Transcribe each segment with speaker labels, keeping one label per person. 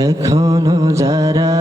Speaker 1: এখনও যারা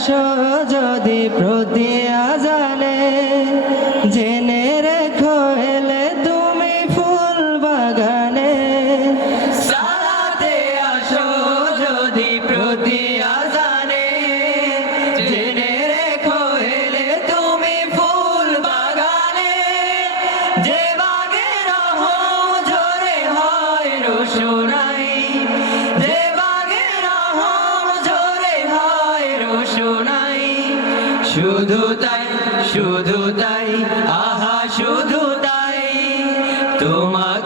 Speaker 1: Shoulder. শুধু তাই শুধু তাই আহা শুধু তাই তোমার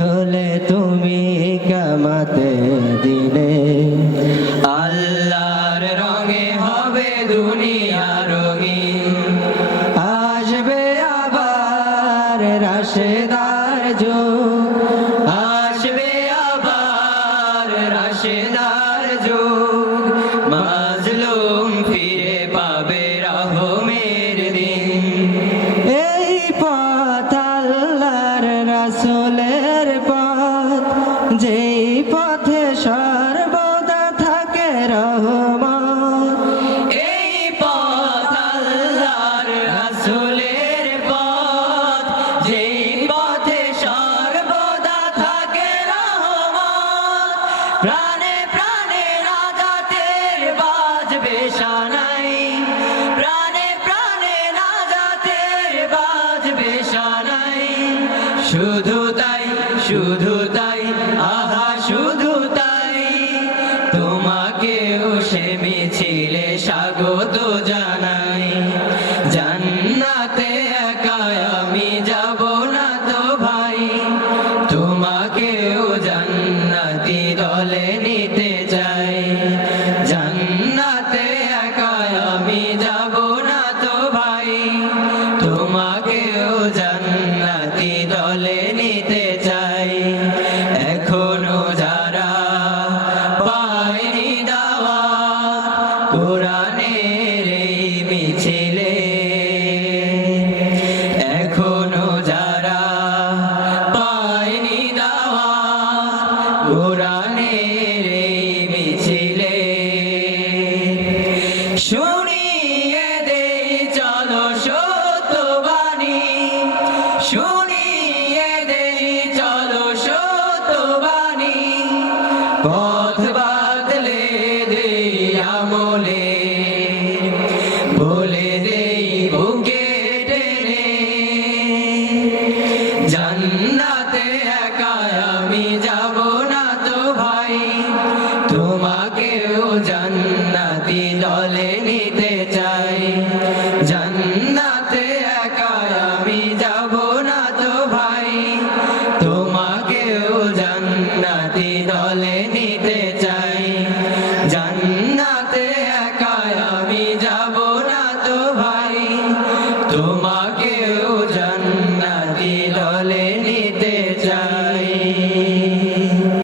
Speaker 1: হলে তুমি কামাতে দিলে। আল্লাহর রঙে হবে দুনিয়া রঙিন। আসবে আবার রাশেদার যুগ। আসবে আবার রাশেদার যুগ। শুধু তাই শুধু শুনিয়ে দে, চলো সত্য বাণী শুনিয়ে দে, চলো সত্য বাণী পথ বাদলে দে আমলে। বলে দে বুকে টেনে। জান্নাতে একা আমি যাব না তো ভাই। তোমার